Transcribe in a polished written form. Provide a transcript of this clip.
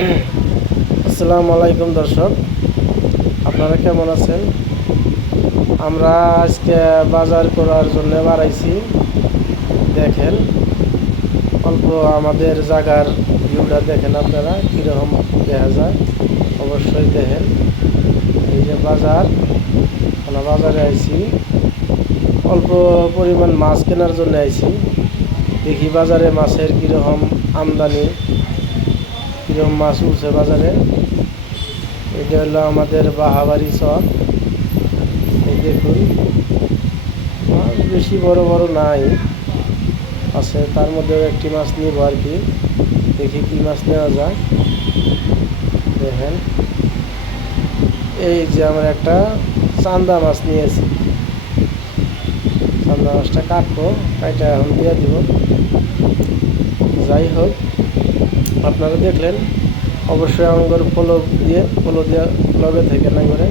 আসসালামু আলাইকুম দর্শক, আপনারা কেমন আছেন? আমরা আজকে বাজার করার জন্য বাড়াইছি। দেখেন, অল্প আমাদের জায়গার ভিউটা দেখেন, আপনারা কীরকম দেখা যায় অবশ্যই দেখেন। এই যে বাজার, আমরা বাজারে আইছি, অল্প পরিমাণ মাছ কেনার জন্য আইছি। দেখি বাজারে মাছের কীরকম আমদানি, কীরকম মাছ উঠছে বাজারে। এটা হলো আমাদের বাহাবাড়ি চর। এই দেখুন, মাছ বেশি বড় বড় নাই, আছে তার মধ্যেও একটি মাছ নিব আর কি। দেখি কি মাছ নেওয়া যায়। দেখেন, এই যে আমরা একটা চান্দা মাছ নিয়েছি। চান্দা মাছটা কাটবো, কাইটা এখন দিয়ে দিব। যাই হোক, আপনারা দেখলেন, অবশ্যই আমার ফলো দিয়ে লগে থেকে না করে